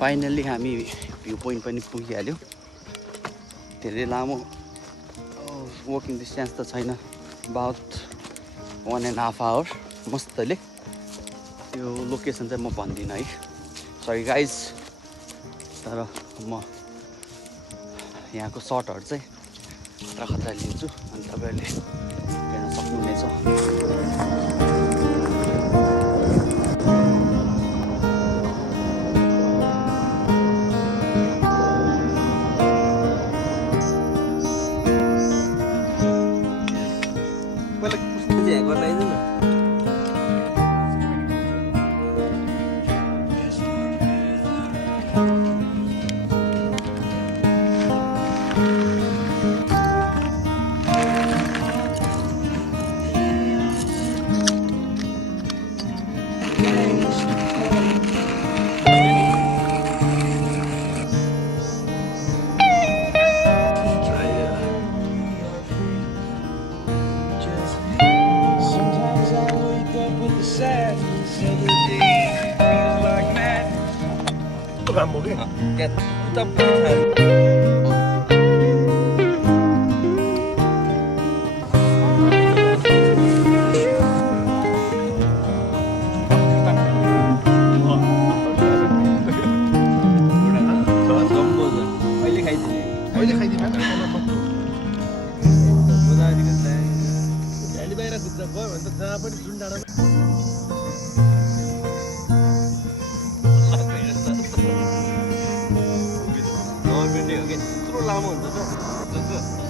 Finally हामी view point पनि पुगिहाल्यो। धेरै लामो वकिङ डिस्टेन्स त छैन, अबाउट 1.5 आवर मस्तले। त्यो लोकेसन चाहिँ म भन्दिनँ है, सरी गाइज। तर म यहाँको सर्टहरू चाहिँ खतरा लिन्छु अनि तपाईँहरूले हेर्न सक्नुहुनेछ। लामो हुन्छ त